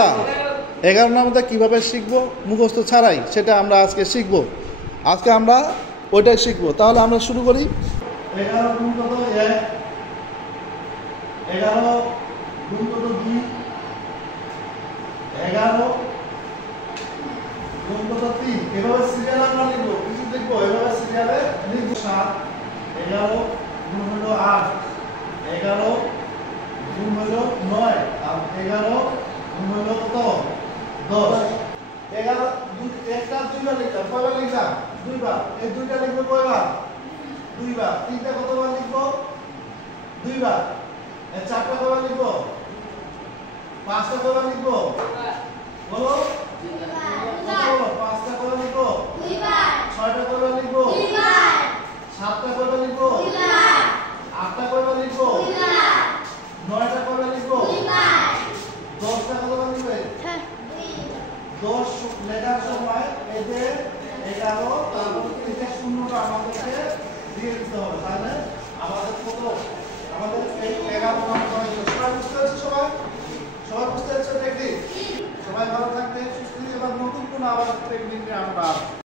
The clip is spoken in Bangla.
নামতা 11 নামতা কীভাবে শিখবো মুখস্থ ছাড়াই, সেটা আমরা আজকে শিখব। আজকে আমরা ওইটাই শিখবো। তাহলে আমরা শুরু করি। 11 গুণ কত 1, 11 গুণ কত 2, 11 গুণ কত 3। এভাবে সিরিয়ালে আমরা লিখবো, কিছু লিখবো এভাবে সিরিয়ালে লিখবো। 7, 11 গুণ হলো 8, 11 গুণ হলো 9, আর 11 গুণ হলো কত 10। 11 একটা দুইবার লিখলাম, কয়বার লিখলাম? দুইবার। এই দুইটা লিখবো কয়বার? দুইবার। তিনটা কতবার লিখবো? দুইবার। এই চারটা কয়বার লিখবো? পাঁচটা কয়বার লিখবো? বলো বলো। পাঁচটা কয়বার লিখবো? ছয়টা কয়বার লিখবো? সাতটা কয়বার লিখবো? আটটা কয়বার লিখবো? নয়টা কয়বার লিখবো? 10টা কতবার লিখবে? 10 লেখার সময় এই যে 11 তারপর থেকে শূন্যটা আমাদেরকে দিয়ে দিতে হবে। তাহলে আমাদের কত? আমাদের এই 11 নম্বর হয়ে সবাই বুঝতে পারছো? সবাই বুঝতে পারছো টেকনিক? সবাই ভালো থাকবে, সুস্থ। এবার নতুন কোনো আবার টেকনিক নিয়ে আমরা